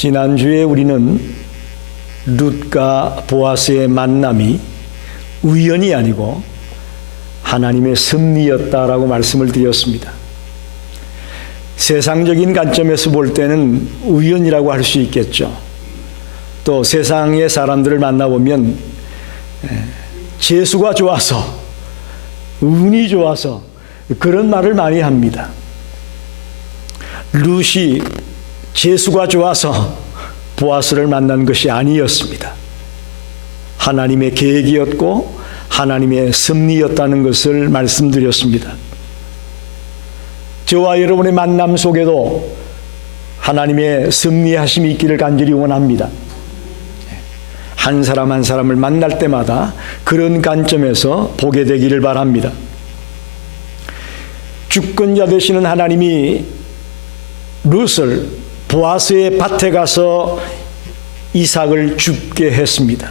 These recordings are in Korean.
지난주에 우리는 룻과 보아스의 만남이 우연이 아니고 하나님의 섭리였다라고 말씀을 드렸습니다. 세상적인 관점에서 볼 때는 우연이라고 할 수 있겠죠. 또 세상의 사람들을 만나보면 재수가 좋아서, 운이 좋아서 그런 말을 많이 합니다. 룻이 재수가 좋아서 보아스를 만난 것이 아니었습니다. 하나님의 계획이었고 하나님의 섭리였다는 것을 말씀드렸습니다. 저와 여러분의 만남 속에도 하나님의 섭리하심이 있기를 간절히 원합니다. 한 사람 한 사람을 만날 때마다 그런 관점에서 보게 되기를 바랍니다. 주권자 되시는 하나님이 룻을 보아스의 밭에 가서 이삭을 줍게 했습니다.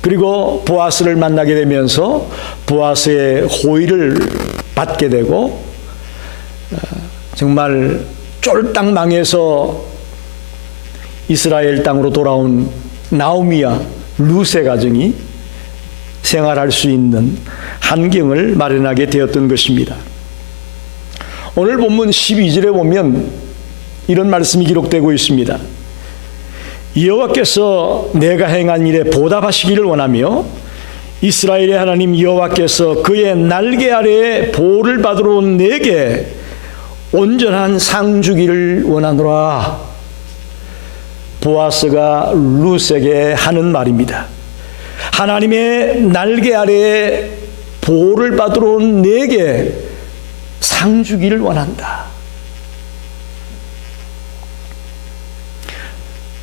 그리고 보아스를 만나게 되면서 보아스의 호의를 받게 되고 정말 쫄딱 망해서 이스라엘 땅으로 돌아온 나오미와 룻의 가정이 생활할 수 있는 환경을 마련하게 되었던 것입니다. 오늘 본문 12절에 보면 이런 말씀이 기록되고 있습니다. 여호와께서 내가 행한 일에 보답하시기를 원하며 이스라엘의 하나님 여호와께서 그의 날개 아래에 보호를 받으러 온 내게 온전한 상 주기를 원하노라. 보아스가 룻에게 하는 말입니다. 하나님의 날개 아래에 보호를 받으러 온 내게 상 주기를 원한다.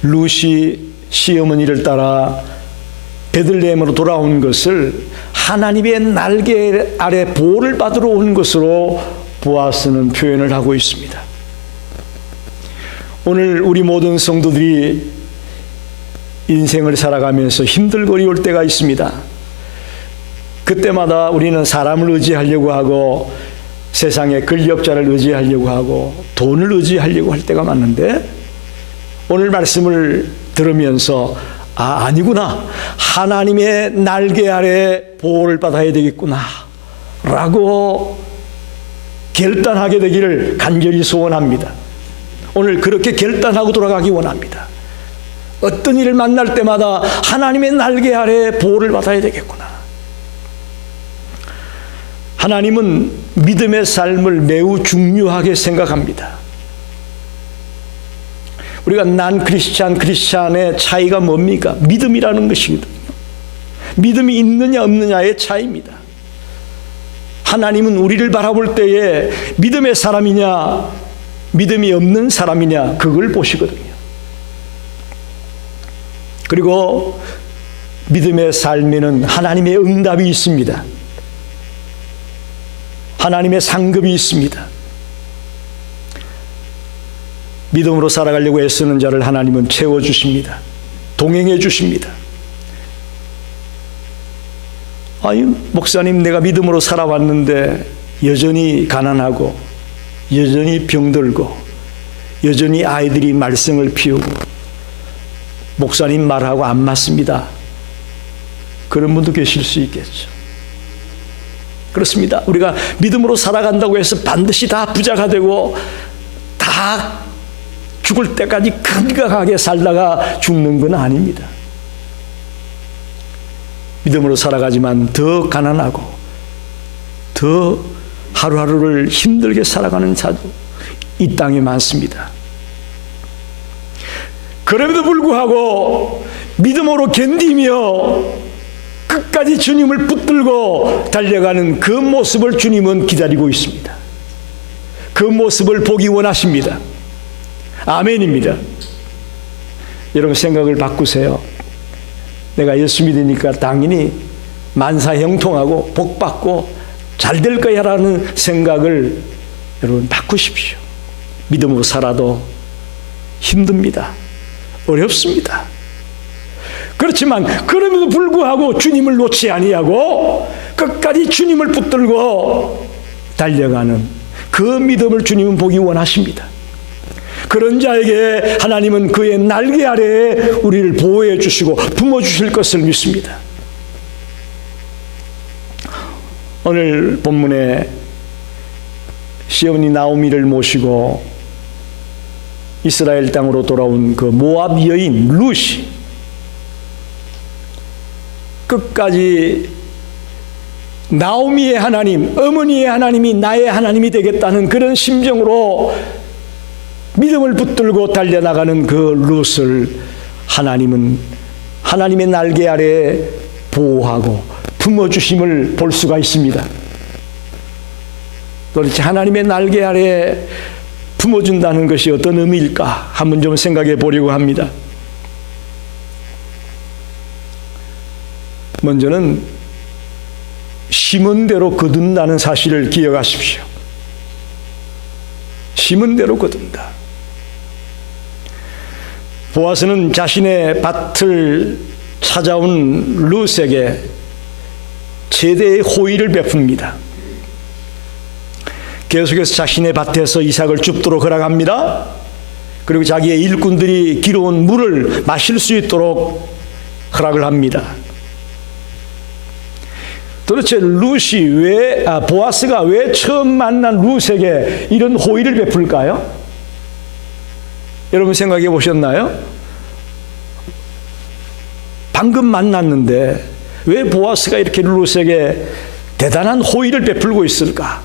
룻이 시어머니를 따라 베들레헴으로 돌아온 것을 하나님의 날개 아래 보호를 받으러 온 것으로 보아스는 표현을 하고 있습니다. 오늘 우리 모든 성도들이 인생을 살아가면서 힘들거리올 때가 있습니다. 그때마다 우리는 사람을 의지하려고 하고 세상의 권력자를 의지하려고 하고 돈을 의지하려고 할 때가 많은데 오늘 말씀을 들으면서 아니구나, 하나님의 날개 아래 보호를 받아야 되겠구나 라고 결단하게 되기를 간절히 소원합니다. 오늘 그렇게 결단하고 돌아가기 원합니다. 어떤 일을 만날 때마다 하나님의 날개 아래 보호를 받아야 되겠구나. 하나님은 믿음의 삶을 매우 중요하게 생각합니다. 우리가 난 크리스찬의 차이가 뭡니까? 믿음이라는 것이거든요. 믿음이 있느냐 없느냐의 차이입니다. 하나님은 우리를 바라볼 때에 믿음의 사람이냐 믿음이 없는 사람이냐 그걸 보시거든요. 그리고 믿음의 삶에는 하나님의 응답이 있습니다. 하나님의 상급이 있습니다. 믿음으로 살아가려고 애쓰는 자를 하나님은 채워주십니다. 동행해 주십니다. 아니, 목사님, 내가 믿음으로 살아왔는데 여전히 가난하고 여전히 병들고 여전히 아이들이 말썽을 피우고 목사님 말하고 안 맞습니다. 그런 분도 계실 수 있겠죠. 그렇습니다. 우리가 믿음으로 살아간다고 해서 반드시 다 부자가 되고 다 죽을 때까지 건강하게 살다가 죽는 건 아닙니다. 믿음으로 살아가지만 더 가난하고 더 하루하루를 힘들게 살아가는 자도 이 땅에 많습니다. 그럼에도 불구하고 믿음으로 견디며 끝까지 주님을 붙들고 달려가는 그 모습을 주님은 기다리고 있습니다. 그 모습을 보기 원하십니다. 아멘입니다. 여러분 생각을 바꾸세요. 내가 예수 믿으니까 당연히 만사형통하고 복받고 잘 될 거야 라는 생각을 여러분 바꾸십시오. 믿음으로 살아도 힘듭니다. 어렵습니다. 그렇지만 그럼에도 불구하고 주님을 놓지 아니하고 끝까지 주님을 붙들고 달려가는 그 믿음을 주님은 보기 원하십니다. 그런 자에게 하나님은 그의 날개 아래에 우리를 보호해 주시고 품어주실 것을 믿습니다. 오늘 본문에 시어머니 나오미를 모시고 이스라엘 땅으로 돌아온 그 모압 여인 룻이 끝까지 나오미의 하나님, 어머니의 하나님이 나의 하나님이 되겠다는 그런 심정으로 믿음을 붙들고 달려나가는 그 룻을 하나님은 하나님의 날개 아래에 보호하고 품어주심을 볼 수가 있습니다. 도대체 하나님의 날개 아래에 품어준다는 것이 어떤 의미일까 한번 좀 생각해 보려고 합니다. 먼저는 심은 대로 거둔다는 사실을 기억하십시오. 심은 대로 거둔다. 보아스는 자신의 밭을 찾아온 룻에게 최대의 호의를 베풉니다. 계속해서 자신의 밭에서 이삭을 줍도록 허락합니다. 그리고 자기의 일꾼들이 길어온 물을 마실 수 있도록 허락을 합니다. 도대체 보아스가 왜 처음 만난 룻에게 이런 호의를 베풀까요? 여러분 생각해 보셨나요? 방금 만났는데 왜 보아스가 이렇게 룻에게 대단한 호의를 베풀고 있을까?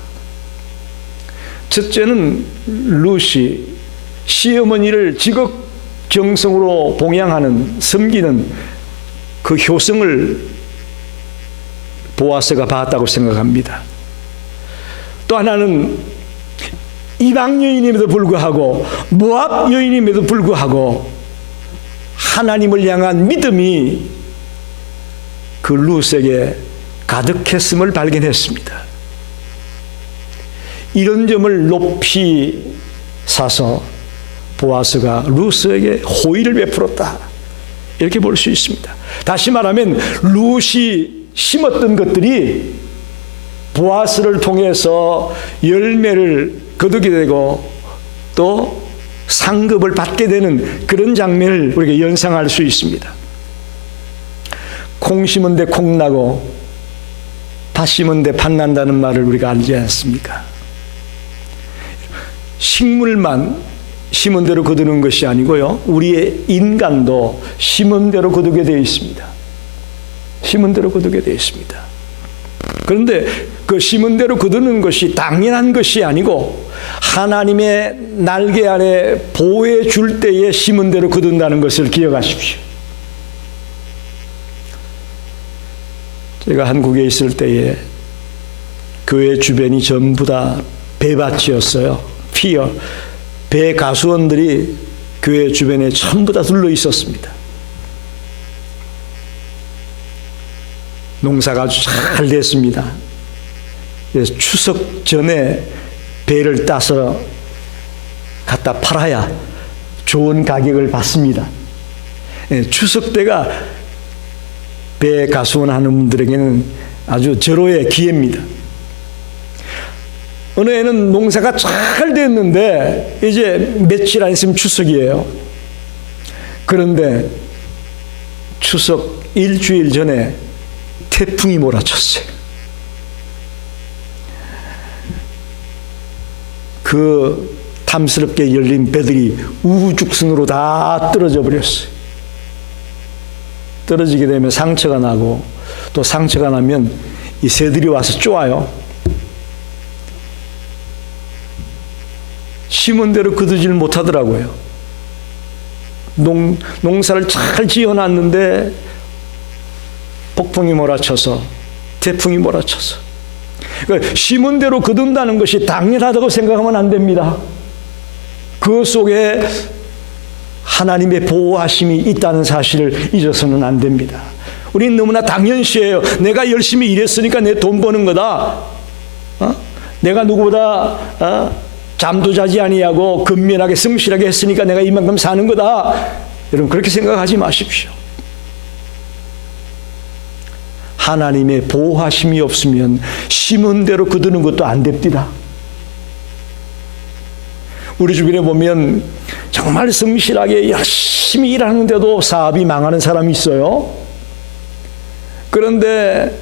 첫째는 룻이 시어머니를 지극정성으로 봉양하는, 섬기는 그 효성을 보아스가 봤다고 생각합니다. 또 하나는 이방 여인임에도 불구하고 모압 여인임에도 불구하고 하나님을 향한 믿음이 그 룻에게 가득했음을 발견했습니다. 이런 점을 높이 사서 보아스가 룻에게 호의를 베풀었다, 이렇게 볼 수 있습니다. 다시 말하면 룻이 심었던 것들이 보아스를 통해서 열매를 거두게 되고 또 상급을 받게 되는 그런 장면을 우리가 연상할 수 있습니다. 콩 심은 데 콩 나고 팥 심은 데 팥 난다는 말을 우리가 알지 않습니까? 식물만 심은 대로 거두는 것이 아니고요, 우리의 인간도 심은 대로 거두게 되어 있습니다. 심은 대로 거두게 되어 있습니다. 그런데 그 심은 대로 거두는 것이 당연한 것이 아니고 하나님의 날개 아래 보호해 줄 때에 심은 대로 거둔다는 것을 기억하십시오. 제가 한국에 있을 때에 교회 주변이 전부 다 배밭이었어요. 피어 배 가수원들이 교회 주변에 전부 다 둘러 있었습니다. 농사가 아주 잘 됐습니다. 그래서 추석 전에 배를 따서 갖다 팔아야 좋은 가격을 받습니다. 추석 때가 배 가수원 하는 분들에게는 아주 절호의 기회입니다. 어느 해는 농사가 잘 됐는데 이제 며칠 안 있으면 추석이에요. 그런데 추석 일주일 전에 태풍이 몰아쳤어요. 그 탐스럽게 열린 배들이 우후죽순으로 다 떨어져 버렸어요. 떨어지게 되면 상처가 나고 또 상처가 나면 이 새들이 와서 쪼아요. 심은 대로 거두질 못하더라고요. 농사를 잘 지어놨는데 폭풍이 몰아쳐서, 태풍이 몰아쳐서. 그러니까 심은 대로 거둔다는 것이 당연하다고 생각하면 안 됩니다. 그 속에 하나님의 보호하심이 있다는 사실을 잊어서는 안 됩니다. 우리는 너무나 당연시해요. 내가 열심히 일했으니까 내 돈 버는 거다. 내가 누구보다 잠도 자지 아니하고 근면하게 성실하게 했으니까 내가 이만큼 사는 거다. 여러분 그렇게 생각하지 마십시오. 하나님의 보호하심이 없으면 심은 대로 거두는 것도 안 됩니다. 우리 주변에 보면 정말 성실하게 열심히 일하는데도 사업이 망하는 사람이 있어요. 그런데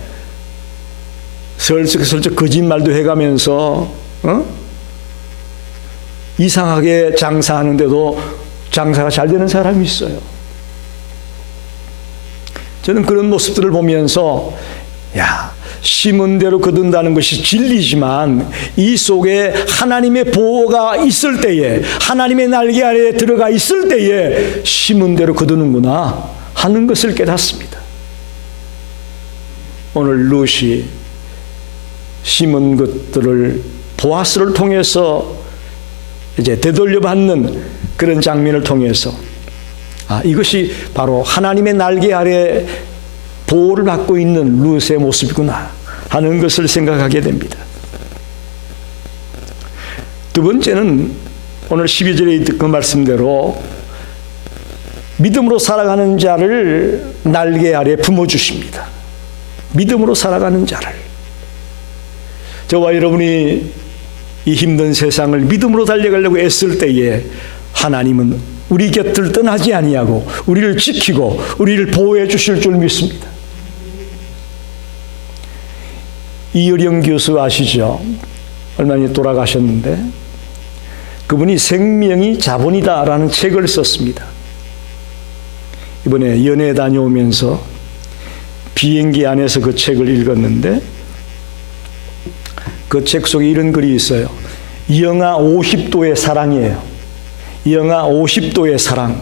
슬쩍슬쩍 거짓말도 해가면서 이상하게 장사하는데도 장사가 잘 되는 사람이 있어요. 저는 그런 모습들을 보면서 심은 대로 거둔다는 것이 진리지만 이 속에 하나님의 보호가 있을 때에, 하나님의 날개 아래에 들어가 있을 때에 심은 대로 거두는구나 하는 것을 깨닫습니다. 오늘 룻이 심은 것들을 보아스를 통해서 이제 되돌려 받는 그런 장면을 통해서 이것이 바로 하나님의 날개 아래 보호를 받고 있는 룻의 모습이구나 하는 것을 생각하게 됩니다. 두 번째는 오늘 12절에 그 말씀대로 믿음으로 살아가는 자를 날개 아래 품어주십니다. 믿음으로 살아가는 자를. 저와 여러분이 이 힘든 세상을 믿음으로 달려가려고 애쓸 때에 하나님은 우리 곁을 떠나지 아니하고 우리를 지키고 우리를 보호해 주실 줄 믿습니다. 이어령 교수 아시죠? 얼마 전에 돌아가셨는데 그분이 생명이 자본이다라는 책을 썼습니다. 이번에 연애 다녀오면서 비행기 안에서 그 책을 읽었는데 그 책 속에 이런 글이 있어요. 영하 50도의 사랑이에요. 영하 50도의 사랑.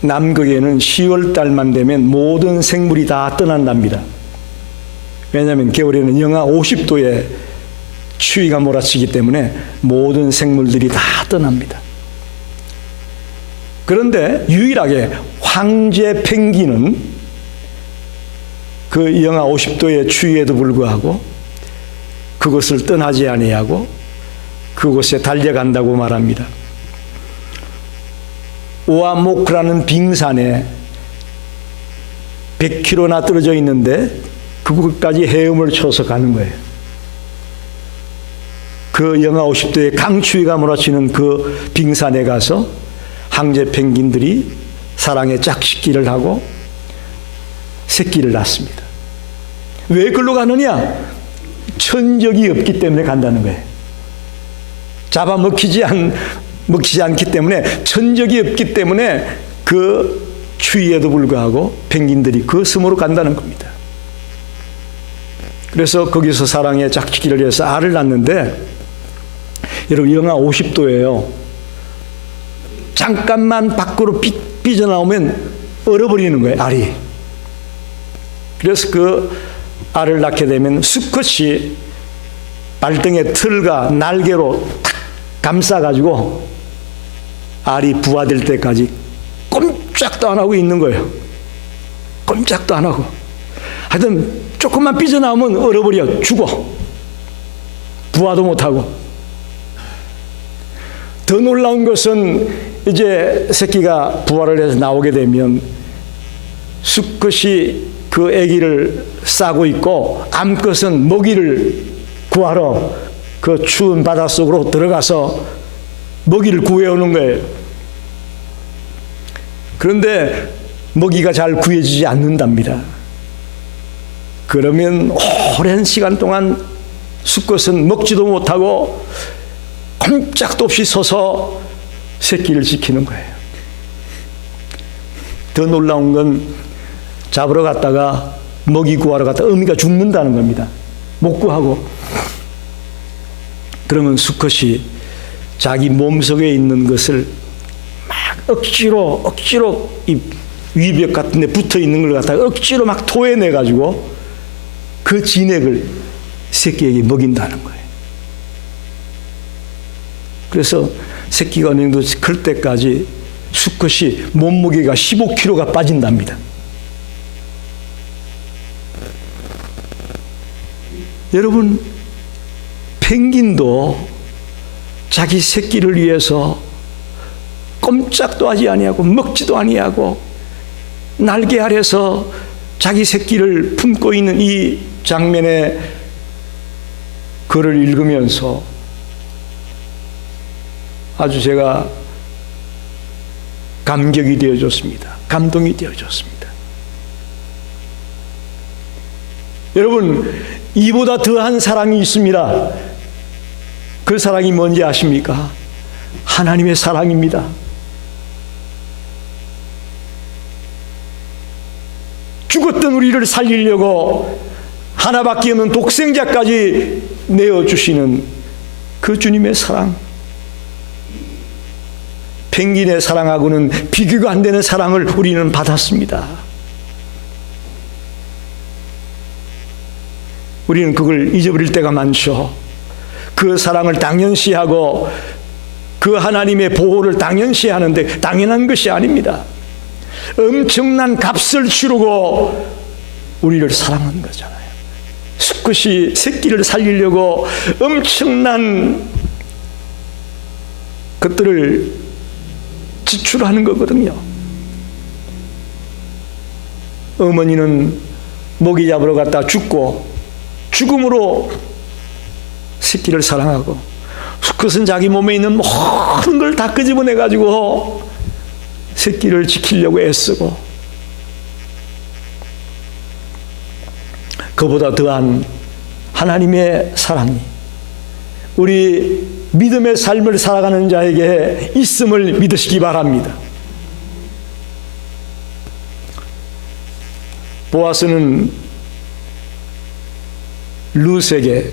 남극에는 10월 달만 되면 모든 생물이 다 떠난답니다. 왜냐하면 겨울에는 영하 50도의 추위가 몰아치기 때문에 모든 생물들이 다 떠납니다. 그런데 유일하게 황제 펭귄은 그 영하 50도의 추위에도 불구하고 그것을 떠나지 아니하고 그곳에 달려간다고 말합니다. 오아모크라는 빙산에 100km나 떨어져 있는데 그곳까지 헤엄을 쳐서 가는 거예요. 그 영하 50도의 강추위가 몰아치는 그 빙산에 가서 황제 펭귄들이 사랑의 짝짓기를 하고 새끼를 낳습니다. 왜 그걸로 가느냐? 천적이 없기 때문에 간다는 거예요. 잡아먹히지 않기 때문에, 천적이 없기 때문에 그 추위에도 불구하고 펭귄들이 그 섬으로 간다는 겁니다. 그래서 거기서 사랑의 짝짓기를 해서 알을 낳는데 여러분 영하 50도예요. 잠깐만 밖으로 삐져나오면 얼어버리는 거예요, 알이. 그래서 그 알을 낳게 되면 수컷이 발등에 틀과 날개로 탁 감싸가지고 알이 부화될 때까지 꼼짝도 안 하고 있는 거예요. 꼼짝도 안 하고. 하여튼 조금만 삐져나오면 얼어버려 죽어. 부화도 못하고. 더 놀라운 것은 이제 새끼가 부화를 해서 나오게 되면 수컷이 그 아기를 싸고 있고 암컷은 먹이를 구하러 그 추운 바닷속으로 들어가서 먹이를 구해오는 거예요. 그런데 먹이가 잘 구해지지 않는답니다. 그러면 오랜 시간 동안 수컷은 먹지도 못하고 꼼짝도 없이 서서 새끼를 지키는 거예요. 더 놀라운 건 잡으러 갔다가 먹이 구하러 갔다가 어미가 죽는다는 겁니다. 못 구하고. 그러면 수컷이 자기 몸속에 있는 것을 막 억지로 이 위벽 같은 데 붙어 있는 걸 갖다가 억지로 막 토해내 가지고 그 진액을 새끼에게 먹인다는 거예요. 그래서 새끼가 어느 정도 클 때까지 수컷이 몸무게가 15kg가 빠진답니다. 여러분, 펭귄도 자기 새끼를 위해서 꼼짝도 하지 아니하고 먹지도 아니하고 날개 아래서 자기 새끼를 품고 있는 이 장면의 글을 읽으면서 아주 제가 감격이 되어졌습니다. 감동이 되어졌습니다. 여러분, 이보다 더한 사랑이 있습니다. 그 사랑이 뭔지 아십니까? 하나님의 사랑입니다. 죽었던 우리를 살리려고 하나밖에 없는 독생자까지 내어주시는 그 주님의 사랑, 펭귄의 사랑하고는 비교가 안 되는 사랑을 우리는 받았습니다. 우리는 그걸 잊어버릴 때가 많죠. 그 사랑을 당연시하고 그 하나님의 보호를 당연시하는데 당연한 것이 아닙니다. 엄청난 값을 치르고 우리를 사랑한 거잖아요. 수컷이 새끼를 살리려고 엄청난 것들을 지출하는 거거든요. 어머니는 모기 잡으러 갔다 죽고 죽음으로 새끼를 사랑하고, 수컷은 자기 몸에 있는 모든 걸 다 끄집어내 가지고 새끼를 지키려고 애쓰고, 그보다 더한 하나님의 사랑이 우리 믿음의 삶을 살아가는 자에게 있음을 믿으시기 바랍니다. 보아스는 룻에게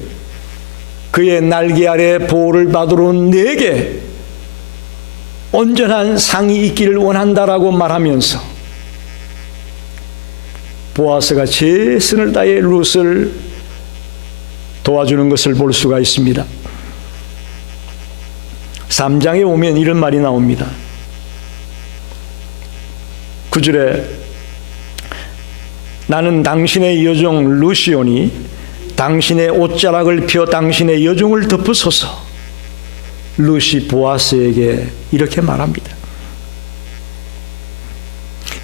그의 날개 아래 보호를 받으러 온 내게 온전한 상이 있기를 원한다라고 말하면서 보아스가 최선을 다해 룻을 도와주는 것을 볼 수가 있습니다. 3장에 오면 이런 말이 나옵니다. 9절에 나는 당신의 여종 루시오니 당신의 옷자락을 펴 당신의 여종을 덮으소서. 룻이 보아스에게 이렇게 말합니다.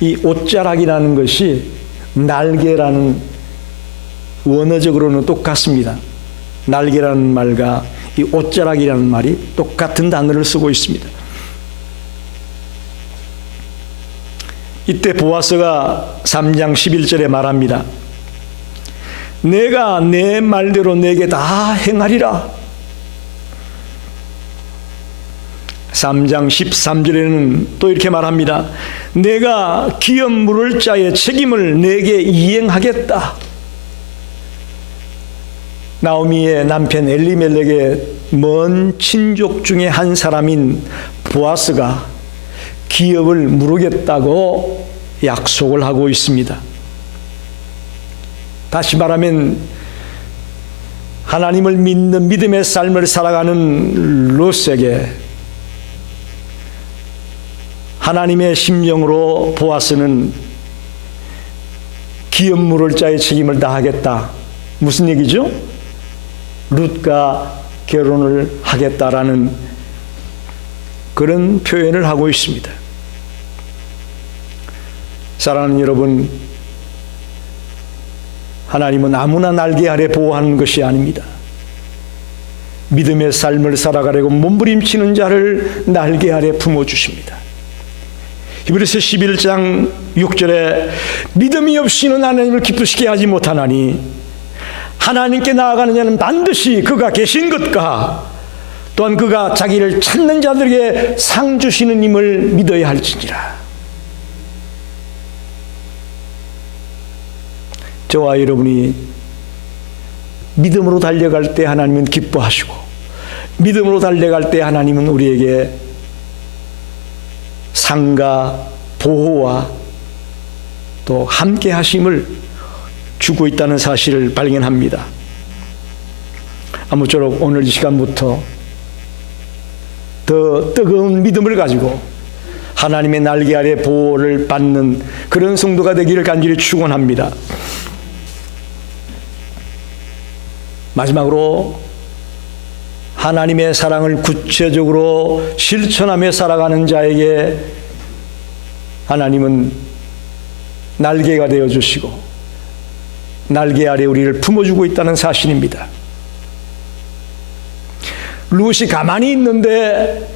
이 옷자락이라는 것이 날개라는 원어적으로는 똑같습니다. 날개라는 말과 이 옷자락이라는 말이 똑같은 단어를 쓰고 있습니다. 이때 보아스가 3장 11절에 말합니다. 내가 내 말대로 내게 다 행하리라. 3장 13절에는 또 이렇게 말합니다. 내가 기업 물을 자의 책임을 내게 이행하겠다. 나오미의 남편 엘리멜렉의 먼 친족 중에 한 사람인 보아스가 기업을 무르겠다고 약속을 하고 있습니다. 다시 말하면 하나님을 믿는 믿음의 삶을 살아가는 룻에게 하나님의 심정으로 보아스는 기업 물을 자의 책임을 다하겠다. 무슨 얘기죠? 룻과 결혼을 하겠다라는 그런 표현을 하고 있습니다. 사랑하는 여러분, 하나님은 아무나 날개 아래 보호하는 것이 아닙니다. 믿음의 삶을 살아가려고 몸부림치는 자를 날개 아래 품어주십니다. 히브리서 11장 6절에 믿음이 없이는 하나님을 기쁘시게 하지 못하나니 하나님께 나아가는 자는 반드시 그가 계신 것과 또한 그가 자기를 찾는 자들에게 상 주시는 힘을 믿어야 할지니라. 저와 여러분이 믿음으로 달려갈 때 하나님은 기뻐하시고, 믿음으로 달려갈 때 하나님은 우리에게 상과 보호와 또 함께 하심을 주고 있다는 사실을 발견합니다. 아무쪼록 오늘 이 시간부터 더 뜨거운 믿음을 가지고 하나님의 날개 아래 보호를 받는 그런 성도가 되기를 간절히 축원합니다. 마지막으로 하나님의 사랑을 구체적으로 실천하며 살아가는 자에게 하나님은 날개가 되어주시고 날개 아래 우리를 품어주고 있다는 사실입니다. 룻이 가만히 있는데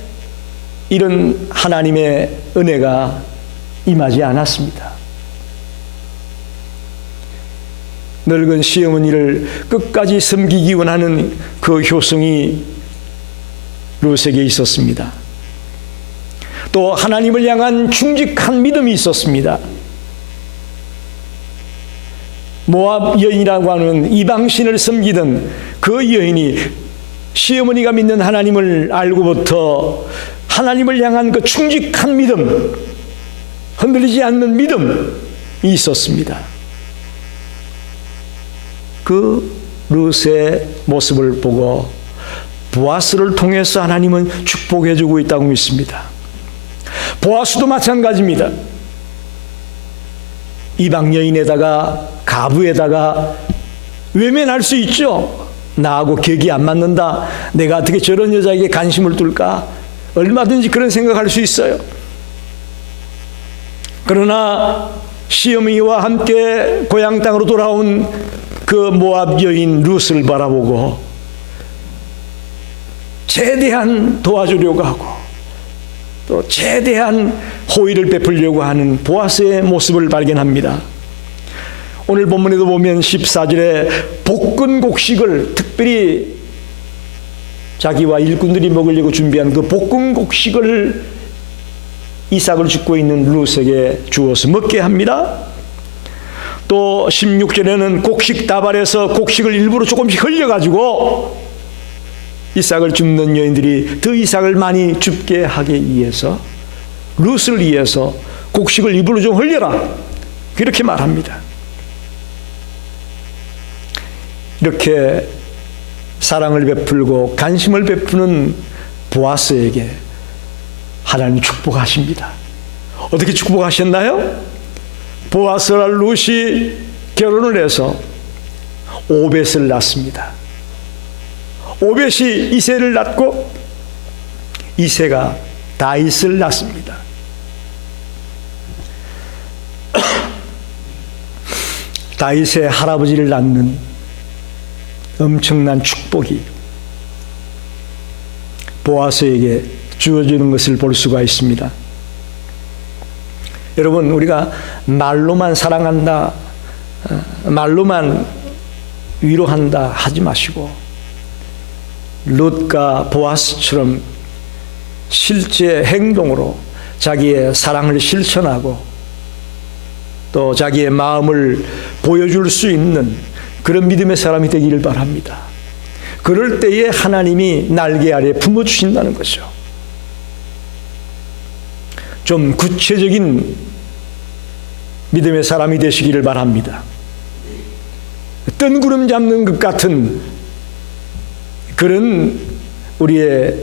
이런 하나님의 은혜가 임하지 않았습니다. 늙은 시어머니를 끝까지 섬기기 원하는 그 효성이 룻에게 있었습니다. 또 하나님을 향한 충직한 믿음이 있었습니다. 모압 여인이라고 하는 이방신을 섬기던 그 여인이 시어머니가 믿는 하나님을 알고부터 하나님을 향한 그 충직한 믿음, 흔들리지 않는 믿음이 있었습니다. 그 룻의 모습을 보고 보아스를 통해서 하나님은 축복해 주고 있다고 믿습니다. 보아스도 마찬가지입니다. 이방 여인에다가 가부에다가 외면할 수 있죠. 나하고 격이 안 맞는다. 내가 어떻게 저런 여자에게 관심을 둘까? 얼마든지 그런 생각할 수 있어요. 그러나 시어머니와 함께 고향 땅으로 돌아온 그 모압 여인 룻을 바라보고 최대한 도와주려고 하고 또 최대한 호의를 베풀려고 하는 보아스의 모습을 발견합니다. 오늘 본문에도 보면 14절에 볶은 곡식을, 특별히 자기와 일꾼들이 먹으려고 준비한 그 볶은 곡식을 이삭을 줍고 있는 룻에게 주어서 먹게 합니다. 또 16절에는 곡식 다발에서 곡식을 일부러 조금씩 흘려가지고 이삭을 줍는 여인들이 더 이삭을 많이 줍게 하기 위해서, 룻을 위해서 곡식을 일부러 좀 흘려라, 그렇게 말합니다. 이렇게 사랑을 베풀고 관심을 베푸는 보아스에게 하나님 축복하십니다. 어떻게 축복하셨나요? 보아스와 룻이 결혼을 해서 오벳을 낳습니다. 오벳이 이새를 낳고 이새가 다윗을 낳습니다. 다윗의 할아버지를 낳는 엄청난 축복이 보아스에게 주어지는 것을 볼 수가 있습니다. 여러분, 우리가 말로만 사랑한다, 말로만 위로한다 하지 마시고 룻과 보아스처럼 실제 행동으로 자기의 사랑을 실천하고 또 자기의 마음을 보여줄 수 있는 그런 믿음의 사람이 되기를 바랍니다. 그럴 때에 하나님이 날개 아래 품어주신다는 거죠. 좀 구체적인 믿음의 사람이 되시기를 바랍니다. 뜬구름 잡는 것 같은 그런 우리의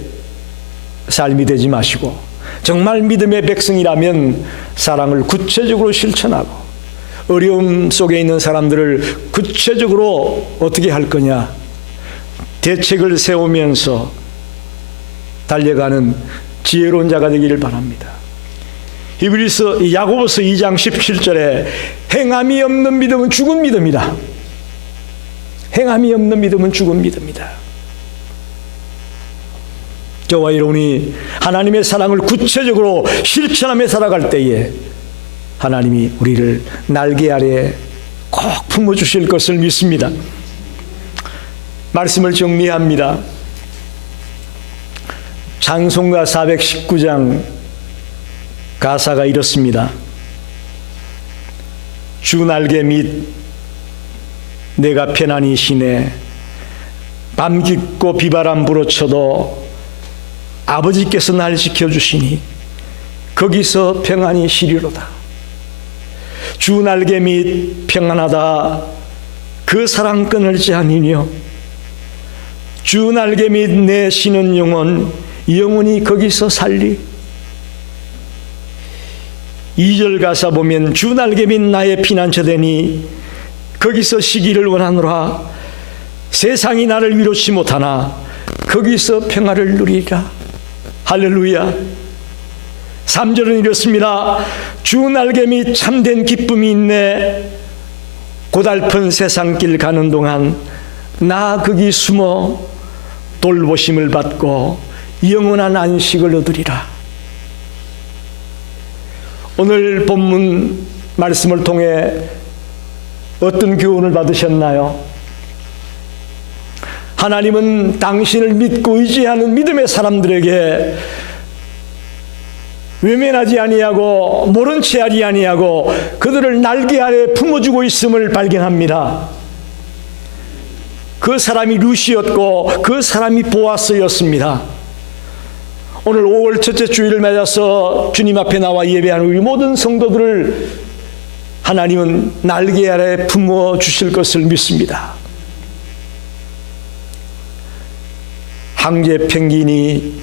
삶이 되지 마시고 정말 믿음의 백성이라면 사랑을 구체적으로 실천하고 어려움 속에 있는 사람들을 구체적으로 어떻게 할 거냐 대책을 세우면서 달려가는 지혜로운 자가 되기를 바랍니다. 히브리서 야고보서 2장 17절에 행함이 없는 믿음은 죽은 믿음이다. 행함이 없는 믿음은 죽은 믿음이다. 저와 여러분이 하나님의 사랑을 구체적으로 실천하며 살아갈 때에 하나님이 우리를 날개 아래 꼭 품어주실 것을 믿습니다. 말씀을 정리합니다. 찬송가 419장 가사가 이렇습니다. 주 날개 밑 내가 편안히 쉬네. 밤 깊고 비바람 불어쳐도 아버지께서 날 지켜주시니 거기서 평안히 쉬리로다. 주 날개 밑 평안하다 그 사랑 끊을지 아니뇨. 주 날개 밑 내 쉬는 영혼 영원히 거기서 살리. 2절 가사 보면 주 날개 밑 나의 피난처 되니 거기서 쉬기를 원하노라. 세상이 나를 위로치 못하나 거기서 평화를 누리리라. 할렐루야. 3절은 이렇습니다. 주 날개 밑 참된 기쁨이 있네. 고달픈 세상길 가는 동안 나 거기 숨어 돌보심을 받고 영원한 안식을 얻으리라. 오늘 본문 말씀을 통해 어떤 교훈을 받으셨나요? 하나님은 당신을 믿고 의지하는 믿음의 사람들에게 외면하지 아니하고 모른 채 하지 아니하고 그들을 날개 아래 품어주고 있음을 발견합니다. 그 사람이 루시였고 그 사람이 보아스였습니다. 오늘 5월 첫째 주일을 맞아서 주님 앞에 나와 예배하는 우리 모든 성도들을 하나님은 날개 아래 품어주실 것을 믿습니다. 황제 펭귄이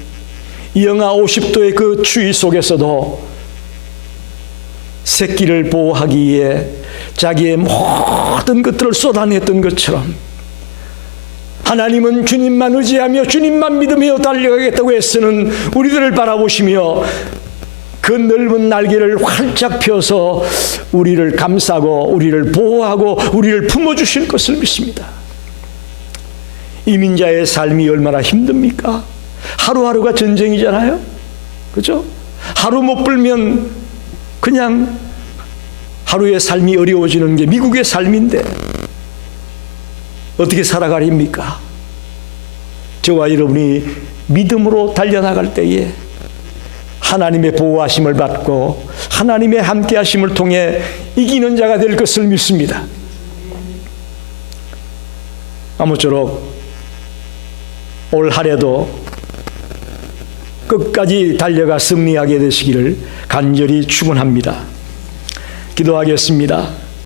영하 50도의 그 추위 속에서도 새끼를 보호하기 위해 자기의 모든 것들을 쏟아냈던 것처럼 하나님은 주님만 의지하며 주님만 믿으며 달려가겠다고 애쓰는 우리들을 바라보시며 그 넓은 날개를 활짝 펴서 우리를 감싸고 우리를 보호하고 우리를 품어주실 것을 믿습니다. 이민자의 삶이 얼마나 힘듭니까? 하루하루가 전쟁이잖아요. 그죠? 하루 못 불면 그냥 하루의 삶이 어려워지는 게 미국의 삶인데 어떻게 살아가립니까? 저와 여러분이 믿음으로 달려나갈 때에 하나님의 보호하심을 받고 하나님의 함께하심을 통해 이기는 자가 될 것을 믿습니다. 아무쪼록 올 한해도 끝까지 달려가 승리하게 되시기를 간절히 축원합니다. 기도하겠습니다.